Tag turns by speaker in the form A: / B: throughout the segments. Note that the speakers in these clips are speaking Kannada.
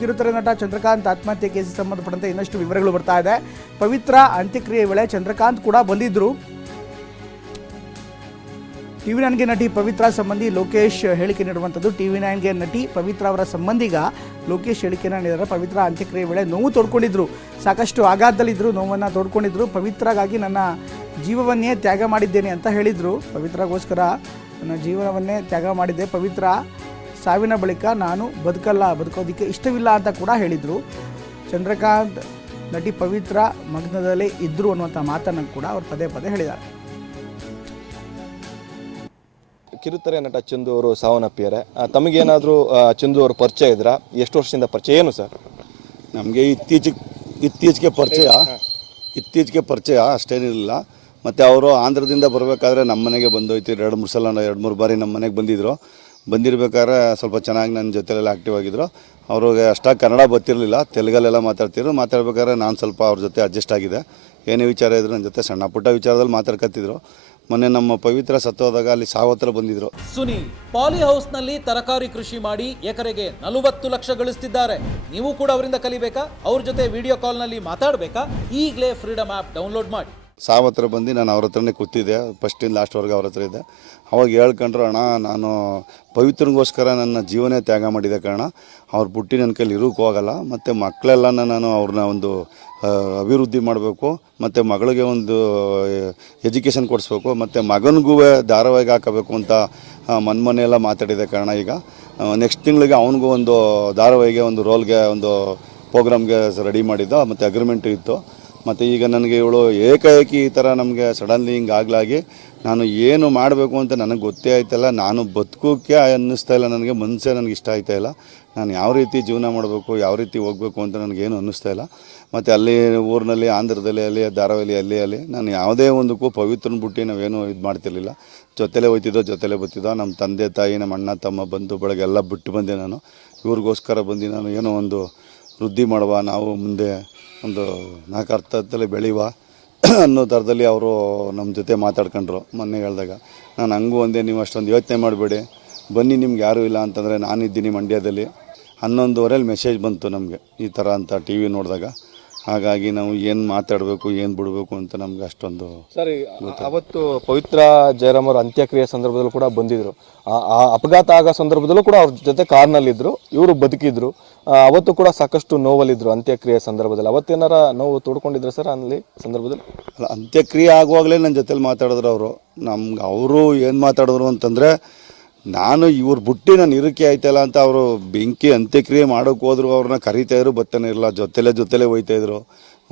A: ಕಿರುತೆರೆ ನಟ ಚಂದ್ರಕಾಂತ್ ಆತ್ಮಹತ್ಯೆ ಕೇಸಿಗೆ ಸಂಬಂಧಪಟ್ಟಂತೆ ಇನ್ನಷ್ಟು ವಿವರಗಳು ಬರ್ತಾ ಇದೆ. ಪವಿತ್ರ ಅಂತ್ಯಕ್ರಿಯೆ ವೇಳೆ ಚಂದ್ರಕಾಂತ್ ಕೂಡ ಬಂದಿದ್ರು. ಟಿವಿ ನೈನ್ಗೆ ನಟಿ ಪವಿತ್ರ ಸಂಬಂಧಿ ಲೋಕೇಶ್ ಹೇಳಿಕೆ ನೀಡುವಂಥದ್ದು. ಟಿವಿ ನೈನ್ಗೆ ನಟಿ ಪವಿತ್ರ ಅವರ ಸಂಬಂಧಿಗ ಲೋಕೇಶ್ ಹೇಳಿಕೆಯನ್ನು ನೀಡಿದ್ದಾರೆ ಪವಿತ್ರ ಅಂತ್ಯಕ್ರಿಯೆ ವೇಳೆ ನೋವು ತೋಡ್ಕೊಂಡಿದ್ರು. ಸಾಕಷ್ಟು ಆಘಾತದಲ್ಲಿದ್ದರು ನೋವನ್ನು ತೋಡ್ಕೊಂಡಿದ್ರು. ಪವಿತ್ರಗಾಗಿ ನನ್ನ ಜೀವವನ್ನೇ ತ್ಯಾಗ ಮಾಡಿದ್ದೇನೆ ಅಂತ ಹೇಳಿದರು. ಪವಿತ್ರಗೋಸ್ಕರ ನನ್ನ ಜೀವನವನ್ನೇ ತ್ಯಾಗ ಮಾಡಿದ್ದೆ ಪವಿತ್ರ. ಸಾವಿನ ಬಳಿಕ ನಾನು ಬದುಕಲ್ಲ ಬದುಕೋದಕ್ಕೆ ಇಷ್ಟವಿಲ್ಲ ಅಂತ ಕೂಡ ಹೇಳಿದರು. ಚಂದ್ರಕಾಂತ್ ನಟಿ ಪವಿತ್ರ ಮಗ್ನದಲ್ಲೇ ಇದ್ದರು ಅನ್ನುವಂಥ ಮಾತನ್ನು ಕೂಡ ಅವರು ಪದೇ ಪದೇ ಹೇಳಿದ್ದಾರೆ.
B: ಕಿರುತೆರೆ ನಟ ಚಂದು ಅವರು ಸಾವನ್ನಪ್ಪಿದ್ದಾರೆ. ತಮಗೇನಾದರೂ ಚಂದು ಅವರು ಪರಿಚಯ ಇದ್ರಾ? ಎಷ್ಟು ವರ್ಷದಿಂದ ಪರಿಚಯ? ಏನು ಸರ್?
C: ನಮಗೆ ಇತ್ತೀಚೆಗೆ ಇತ್ತೀಚೆಗೆ ಪರಿಚಯ ಇತ್ತೀಚೆಗೆ ಪರಿಚಯ ಅಷ್ಟೇನಿರಲಿಲ್ಲ ಮತ್ತು ಅವರು ಆಂಧ್ರದಿಂದ ಬರಬೇಕಾದ್ರೆ ನಮ್ಮ ಮನೆಗೆ ಬಂದೋಯ್ತು. ಎರಡು ಮೂರು ಸಲ ಎರಡು ಮೂರು ಬಾರಿ ನಮ್ಮ ಮನೆಗೆ ಬಂದಿದ್ದರು ಬಂದಿರ್ಬೇಕಾದ್ರೆ ಸ್ವಲ್ಪ ಚೆನ್ನಾಗಿ ನನ್ನ ಜೊತೆಲೆಲ್ಲ ಆ್ಯಕ್ಟಿವ್ ಆಗಿದ್ದರು ಅವ್ರಿಗೆ ಅಷ್ಟಾಗಿ ಕನ್ನಡ ಬತ್ತಿರಲಿಲ್ಲ ತೆಲುಗಲ್ಲೆಲ್ಲ ಮಾತಾಡ್ತಿದ್ರು. ಮಾತಾಡ್ಬೇಕಾದ್ರೆ ನಾನು ಸ್ವಲ್ಪ ಅವ್ರ ಜೊತೆ ಅಡ್ಜಸ್ಟ್ ಆಗಿದೆ. ಏನೇ ವಿಚಾರ ಇದ್ರು ನನ್ನ ಜೊತೆ ಸಣ್ಣ ಪುಟ್ಟ ವಿಚಾರದಲ್ಲಿ ಮಾತಾಡ್ಕತ್ತಿದ್ರು. ಮೊನ್ನೆ ನಮ್ಮ ಪವಿತ್ರ ಸತ್ತೋದಾಗ ಅಲ್ಲಿ ಸಾವತ್ರ ಬಂದಿದ್ರು.
D: ಸುನಿ, ಪಾಲಿ ಹೌಸ್ನಲ್ಲಿ ತರಕಾರಿ ಕೃಷಿ ಮಾಡಿ ಎಕರೆಗೆ ನಲವತ್ತು ಲಕ್ಷ ಗಳಿಸ್ತಿದ್ದಾರೆ. ನೀವು ಕೂಡ ಅವರಿಂದ ಕಲಿಬೇಕಾ? ಅವ್ರ ಜೊತೆ ವಿಡಿಯೋ ಕಾಲ್ನಲ್ಲಿ ಮಾತಾಡಬೇಕಾ? ಈಗಲೇ ಫ್ರೀಡಮ್ ಆ್ಯಪ್ ಡೌನ್ಲೋಡ್ ಮಾಡಿ.
C: ಸಾವತ್ರ ಬಂದು ನಾನು ಅವ್ರ ಹತ್ರನೇ ಕೂತಿದ್ದೆ. ಫಸ್ಟಿಂದ ಲಾಸ್ಟ್ವರೆಗೆ ಅವ್ರ ಹತ್ರ ಇದ್ದೆ. ಅವಾಗ ಹೇಳ್ಕೊಂಡ್ರು, ಅಣ್ಣ, ನಾನು ಪವಿತ್ರನಿಗೋಸ್ಕರ ನನ್ನ ಜೀವನೇ ತ್ಯಾಗ ಮಾಡಿದ ಕಾರಣ ಅವ್ರ ಬುಟ್ಟಿ ನನ್ನ ಕೈಲಿ ಇರೋಕ್ಕೂ ಹೋಗಲ್ಲ. ಮತ್ತು ಮಕ್ಕಳೆಲ್ಲನ ನಾನು ಅವ್ರನ್ನ ಒಂದು ಅಭಿವೃದ್ಧಿ ಮಾಡಬೇಕು. ಮತ್ತು ಮಗಳಿಗೆ ಒಂದು ಎಜುಕೇಷನ್ ಕೊಡಿಸ್ಬೇಕು. ಮತ್ತು ಮಗನಿಗೂ ಧಾರಾವಾಹಿ ಹಾಕಬೇಕು ಅಂತ ಮನ್ಮನೆ ಎಲ್ಲ ಮಾತಾಡಿದ ಕಾರಣ ಈಗ. ನೆಕ್ಸ್ಟ್ ತಿಂಗಳಿಗೆ ಅವನಿಗೂ ಒಂದು ಧಾರಾವಾಹಿಗೆ ಒಂದು ರೋಲ್ಗೆ ಒಂದು ಪ್ರೋಗ್ರಾಮ್ಗೆ ರೆಡಿ ಮಾಡಿದ್ದ. ಮತ್ತು ಅಗ್ರಿಮೆಂಟು ಇತ್ತು. ಮತ್ತು ಈಗ ನನಗೆ ಇವಳು ಏಕಾಏಕಿ ಈ ಥರ ನಮಗೆ ಸಡನ್ಲಿ ಹಿಂಗೆ ಆಗ್ಲಾಗಿ, ನಾನು ಏನು ಮಾಡಬೇಕು ಅಂತ ನನಗೆ ಗೊತ್ತೇ ಆಯ್ತಲ್ಲ. ನಾನು ಬದುಕೋಕ್ಕೆ ಅನ್ನಿಸ್ತಾ ಇಲ್ಲ ನನಗೆ ಮನಸ್ಸೇ ನನಗೆ ಇಷ್ಟ ಆಯ್ತಾ ಇಲ್ಲ. ನಾನು ಯಾವ ರೀತಿ ಜೀವನ ಮಾಡಬೇಕು, ಯಾವ ರೀತಿ ಹೋಗಬೇಕು ಅಂತ ನನಗೇನು ಅನ್ನಿಸ್ತಾ ಇಲ್ಲ. ಮತ್ತು ಅಲ್ಲಿ ಊರಿನಲ್ಲಿ, ಆಂಧ್ರದಲ್ಲಿ, ಅಲ್ಲಿ, ಧಾರಾವಾಹಿ, ಅಲ್ಲಿ ಅಲ್ಲಿ, ನಾನು ಯಾವುದೇ ಒಂದಕ್ಕೂ ಪವಿತ್ರನ ಬಿಟ್ಟು ನಾವೇನು ಇದು ಮಾಡ್ತಿರ್ಲಿಲ್ಲ. ಜೊತೆಲೇ ಹೋಯ್ತಿದ್ದೋ, ಜೊತೆಲೇ ಬರ್ತಿದ್ದೋ ನಮ್ಮ ತಂದೆ, ತಾಯಿ, ನಮ್ಮ ಅಣ್ಣ, ತಮ್ಮ ಬಂಧು ಬಳಗೆಲ್ಲ ಬಿಟ್ಟು ಬಂದೆ ನಾನು. ಇವ್ರಿಗೋಸ್ಕರ ಬಂದು ನಾನು ಏನೋ ಒಂದು ವೃದ್ಧಿ ಮಾಡುವ, ನಾವು ಮುಂದೆ ಒಂದು ನಾಲ್ಕು ಅರ್ಥದಲ್ಲಿ ಬೆಳೆಯುವ ಅನ್ನೋ ಥರದಲ್ಲಿ ಅವರು ನಮ್ಮ ಜೊತೆ ಮಾತಾಡ್ಕೊಂಡ್ರು ಮೊನ್ನೆ ಹೇಳಿದಾಗ. ನಾನು ಹಂಗೂ ಒಂದೇ, ನೀವು ಅಷ್ಟೊಂದು ಯೋಚನೆ ಮಾಡಬೇಡಿ. ಬನ್ನಿ, ನಿಮ್ಗೆ ಯಾರೂ ಇಲ್ಲ ಅಂತಂದರೆ ನಾನಿದ್ದೀನಿ ಮಂಡ್ಯದಲ್ಲಿ. ಹನ್ನೊಂದುವರೆಯಲ್ಲಿ ಮೆಸೇಜ್ ಬಂತು ನಮಗೆ ಈ ಥರ ಅಂತ ಟಿ ವಿ ನೋಡಿದಾಗ. ಹಾಗಾಗಿ ನಾವು ಏನು ಮಾತಾಡಬೇಕು ಏನು ಬಿಡಬೇಕು ಅಂತ ನಮ್ಗೆ ಅಷ್ಟೊಂದು
B: ಸರ್ ಅವತ್ತು ಪವಿತ್ರ ಜಯರಾಮ್ ಅವರ ಅಂತ್ಯಕ್ರಿಯೆ ಸಂದರ್ಭದಲ್ಲೂ ಕೂಡ ಬಂದಿದ್ರು. ಆ ಆ ಅಪಘಾತ ಆಗೋ ಸಂದರ್ಭದಲ್ಲೂ ಕೂಡ ಅವ್ರ ಜೊತೆ ಕಾರ್ನಲ್ಲಿದ್ದರು ಇವರು ಬದುಕಿದ್ರು. ಆ, ಅವತ್ತು ಕೂಡ ಸಾಕಷ್ಟು ನೋವಲ್ಲಿದ್ದರು ಅಂತ್ಯಕ್ರಿಯೆ ಸಂದರ್ಭದಲ್ಲಿ. ಅವತ್ತೇನಾರ ನೋವು ತೋಡ್ಕೊಂಡಿದ್ರು ಸರ್ ಅಲ್ಲಿ ಸಂದರ್ಭದಲ್ಲಿ?
C: ಅಲ್ಲ ಅಂತ್ಯಕ್ರಿಯೆ ಆಗುವಾಗಲೇ ನನ್ನ ಜೊತೆಲಿ ಮಾತಾಡಿದ್ರು ಅವರು. ನಮ್ಗೆ ಅವರು ಏನು ಮಾತಾಡಿದ್ರು ಅಂತಂದರೆ ನಾನು ಇವ್ರ ಬುಟ್ಟಿ ನಾನು ಇರಕ್ಕೆ ಆಯ್ತಲ್ಲ ಅಂತ ಅವರು ಬೆಂಕಿ ಅಂತ್ಯಕ್ರಿಯೆ ಮಾಡೋಕೆ ಹೋದ್ರು, ಅವ್ರನ್ನ ಕರಿತಾ ಇದ್ರು ಬರ್ತಾನೆ ಇರಲ್ಲ ಜೊತೆಲೇ ಜೊತೆಲೇ ಹೋಯ್ತಾ ಇದ್ರು.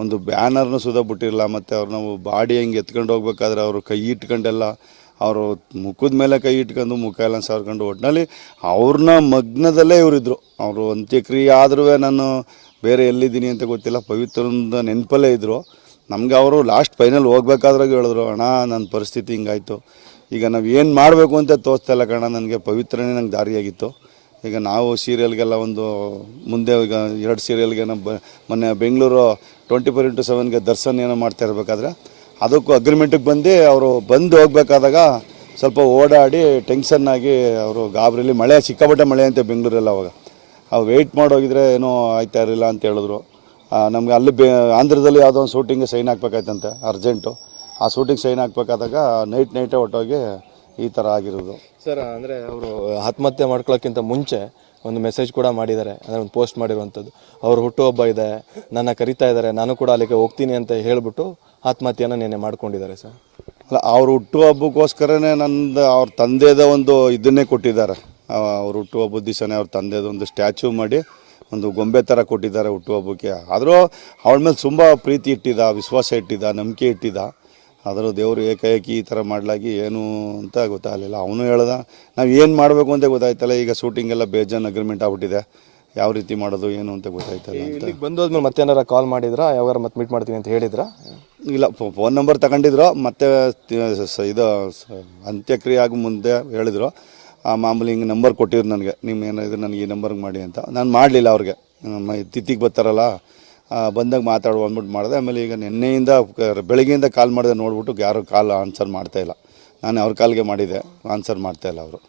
C: ಒಂದು ಬ್ಯಾನರ್ನು ಸುದ ಬಿಟ್ಟಿರಲ್ಲ ಮತ್ತು ಅವ್ರು ನಾವು ಬಾಡಿ ಹೆಂಗೆ ಎತ್ಕೊಂಡು ಹೋಗ್ಬೇಕಾದ್ರೆ ಅವರು ಕೈ ಇಟ್ಕೊಂಡೆಲ್ಲ, ಅವರು ಮುಖದ ಮೇಲೆ ಕೈ ಇಟ್ಕೊಂಡು ಮುಖ ಎಲ್ಲ ಸಾರ್ಕೊಂಡು ಒಟ್ಟಿನಲ್ಲಿ ಅವ್ರನ್ನ ಮಗ್ನದಲ್ಲೇ ಇವರಿದ್ರು. ಅವರು ಅಂತ್ಯಕ್ರಿಯೆ ಆದ್ರೂ ನಾನು ಬೇರೆ ಎಲ್ಲಿದ್ದೀನಿ ಅಂತ ಗೊತ್ತಿಲ್ಲ ಪವಿತ್ರದ ನೆನಪಲ್ಲೇ ಇದ್ದರು ನಮಗೆ ಅವರು ಲಾಸ್ಟ್ ಫೈನಲ್ ಹೋಗ್ಬೇಕಾದ್ರಾಗ ಹೇಳಿದ್ರು, ಅಣ್ಣ ನನ್ನ ಪರಿಸ್ಥಿತಿ ಹಿಂಗಾಯ್ತು. ಈಗ ನಾವು ಏನು ಮಾಡಬೇಕು ಅಂತ ತೋರಿಸ್ತಾ ಇಲ್ಲ ಕಣ ನನಗೆ ಪವಿತ್ರನೇ ನಂಗೆ ದಾರಿಯಾಗಿತ್ತು. ಈಗ ನಾವು ಸೀರಿಯಲ್ಗೆಲ್ಲ ಒಂದು ಮುಂದೆ ಈಗ ಎರಡು ಸೀರಿಯಲ್ಗೆ ನಮ್ಮ ಬ, ಮೊನ್ನೆ ಬೆಂಗಳೂರು ಟ್ವೆಂಟಿ ಫೋರ್ ಇಂಟು ಸೆವೆನ್ಗೆ ದರ್ಶನ ಏನೋ ಮಾಡ್ತಾ ಇರಬೇಕಾದ್ರೆ, ಅದಕ್ಕೂ ಅಗ್ರಿಮೆಂಟಿಗೆ ಬಂದು ಅವರು ಬಂದು ಹೋಗಬೇಕಾದಾಗ ಸ್ವಲ್ಪ ಓಡಾಡಿ ಟೆನ್ಷನ್ ಆಗಿ ಅವರು ಗಾಬರಿಲಿ ಮಳೆ, ಸಿಕ್ಕಾಪಟ್ಟೆ ಮಳೆ ಅಂತ ಬೆಂಗಳೂರಲ್ಲಿ ಅವಾಗ. ಅವು ವೆಯ್ಟ್ ಮಾಡೋಗಿದ್ರೆ ಏನೋ ಆಯ್ತಾ ಇರಲಿಲ್ಲ ಅಂತ ಹೇಳಿದ್ರು. ನಮಗೆ ಅಲ್ಲಿ ಬೆ, ಆಂಧ್ರದಲ್ಲಿ ಯಾವುದೋ ಒಂದು ಶೂಟಿಂಗ್ ಸೈನ್ ಹಾಕ್ಬೇಕಾಯ್ತಂತೆ ಅರ್ಜೆಂಟು ಆ ಶೂಟಿಂಗ್ ಸೈನ್ ಹಾಕ್ಬೇಕಾದಾಗ ನೈಟ್ ನೈಟೇ ಹೊಟ್ಟೋಗಿ ಈ ಥರ ಆಗಿರೋದು.
B: ಸರ್ ಅಂದರೆ ಅವರು ಆತ್ಮಹತ್ಯೆ ಮಾಡ್ಕೊಳ್ಳೋಕ್ಕಿಂತ ಮುಂಚೆ ಒಂದು ಮೆಸೇಜ್ ಕೂಡ ಮಾಡಿದ್ದಾರೆ. ಅಂದರೆ ಒಂದು ಪೋಸ್ಟ್ ಮಾಡಿರುವಂಥದ್ದು. ಅವ್ರ ಹುಟ್ಟುಹಬ್ಬ ಇದೆ ನನ್ನ ಕರಿತಾ ಇದ್ದಾರೆ ನಾನು ಕೂಡ ಅಲ್ಲಿಗೆ ಹೋಗ್ತೀನಿ ಅಂತ ಹೇಳಿಬಿಟ್ಟು ಆತ್ಮಹತ್ಯೆಯನ್ನು ನೆನೆ ಮಾಡ್ಕೊಂಡಿದ್ದಾರೆ ಸರ್
C: ಅಲ್ಲ ಅವ್ರ ಹುಟ್ಟುಹಬ್ಬಕ್ಕೋಸ್ಕರನೇ ನಂದು ಅವ್ರ ತಂದೆದ ಒಂದು ಇದನ್ನೇ ಕೊಟ್ಟಿದ್ದಾರೆ. ಅವ್ರ ಹುಟ್ಟುಹಬ್ಬದ ದಿವಸನೇ ಅವ್ರ ತಂದೆದ ಒಂದು ಸ್ಟ್ಯಾಚ್ಯೂ ಮಾಡಿ ಒಂದು ಗೊಂಬೆ ಥರ ಕೊಟ್ಟಿದ್ದಾರೆ ಹುಟ್ಟುಹಬ್ಬಕ್ಕೆ. ಆದರೂ ಅವಳ ಮೇಲೆ ತುಂಬ ಪ್ರೀತಿ ಇಟ್ಟಿದ್ದ ವಿಶ್ವಾಸ ಇಟ್ಟಿದ್ದ ನಂಬಿಕೆ ಇಟ್ಟಿದ್ದ. ಆದರೂ ದೇವರು ಏಕಾಏಕಿ ಈ ಥರ ಮಾಡಲಾಗಿ ಏನು ಅಂತ ಗೊತ್ತಾಗಲಿಲ್ಲ. ಅವನು ಹೇಳ್ದ ನಾವು ಏನು ಮಾಡಬೇಕು ಅಂತ ಗೊತ್ತಾಯ್ತಲ್ಲ ಈಗ ಶೂಟಿಂಗ್ ಎಲ್ಲ ಬೇಜಾನ್ ಅಗ್ರಿಮೆಂಟ್ ಆಗ್ಬಿಟ್ಟಿದೆ. ಯಾವ ರೀತಿ ಮಾಡೋದು ಏನು ಅಂತ ಗೊತ್ತಾಯ್ತಲ್ಲ ಅಂತ.
B: ಇಲ್ಲಿಗೆ ಬಂದೋದ್ಮೇಲೆ ಮತ್ತೇನಾರ ಕಾಲ್ ಮಾಡಿದ್ರಾ? ಯಾವಾಗ ಮತ್ತೆ ಮೀಟ್ ಮಾಡ್ತೀನಿ ಅಂತ ಹೇಳಿದ್ರ?
C: ಇಲ್ಲ ಫೋನ್ ನಂಬರ್ ತಗೊಂಡಿದ್ರು. ಮತ್ತೆ ತಿ- ಸ- ಇದು ಸ- ಅಂತ್ಯಕ್ರಿಯೆ ಆಗಿ ಮುಂದೆ ಹೇಳಿದ್ರು. ಆ ಮಾಮೂಲಿ ಹಿಂಗೆ ನಂಬರ್ ಕೊಟ್ಟಿದ್ರು ನನಗೆ. ನಿಮ್ಮ ಏನಾದ್ರು ನನಗೆ ಈ ನಂಬರ್ಗೆ ಮಾಡಿ ಅಂತ. ನಾನು ಮಾಡಲಿಲ್ಲ ಅವ್ರಿಗೆ. ತಿತ್ತಿಗೆ ತಿಥಿಗೆ ಬರ್ತಾರಲ್ಲ ಬಂದಾಗ ಮಾತಾಡುವ ಅಂದ್ಬಿಟ್ಟು ಮಾಡಿದೆ. ಆಮೇಲೆ ಈಗ ನಿನ್ನೆಯಿಂದ ಬೆಳಗ್ಗೆಯಿಂದ ಕಾಲ್ ಮಾಡಿದೆ. ನೋಡ್ಬಿಟ್ಟು ಯಾರು ಕಾಲ್ ಆನ್ಸರ್ ಮಾಡ್ತಾಯಿಲ್ಲ ನಾನು ಅವ್ರ ಕಾಲ್ಗೆ ಮಾಡಿದೆ. ಆನ್ಸರ್ ಮಾಡ್ತಾಯಿಲ್ಲ ಅವರು.